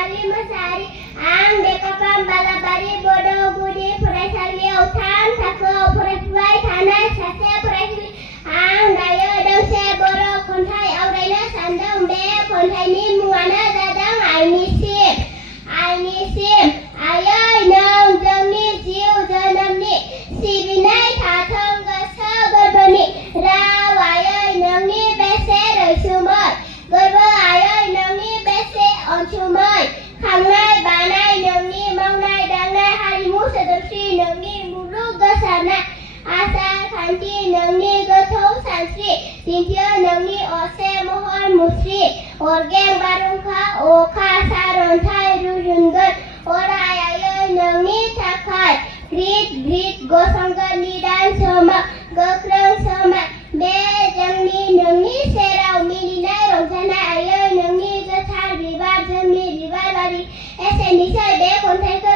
दैमारि मोसाहारि आं देकापाम बालाबारि बड' गुदि फरायसालियाव 3 थाखोआव फरायफुबाय थानाय सासे फरायसुलि आं दायो दोंसे बर' खन्थाइ आवरायनो सानदों बे खन्थाइनि मुङानो जादों आइनिसिम आयै नों जोंनि जिउ जोनोमनि सिबिनाय थाथों गोसो गोरबोनि राव आयै नोंनि बेसे रैसुमै गोरबो आयै नोंनि बेसे अनसुमै खांनाय बानाय नोंनि मावनाय दांनाय हारिमु सोदोमस्रि नोंनि मुलुग गोसारनाय आसार खान्थि नोंनि गोथौ सानस्रि दिन्थियो नोंनि असे महर मुस्रि अरगें बारहुंखा अखा सारअन्थाइ रुजुनगोन अराय आयै नोंनि थाखाय ग्रिद ग्रिद गसंगोन निदान सोमाव गोख्रों सोमाव बे जोंनि नोंनि सेराव मिनिनाय रंजानाय आयै नोंनि गोथार बिबार जोंनि बिबार बारि एसेनोसै बे खन्थाइखौ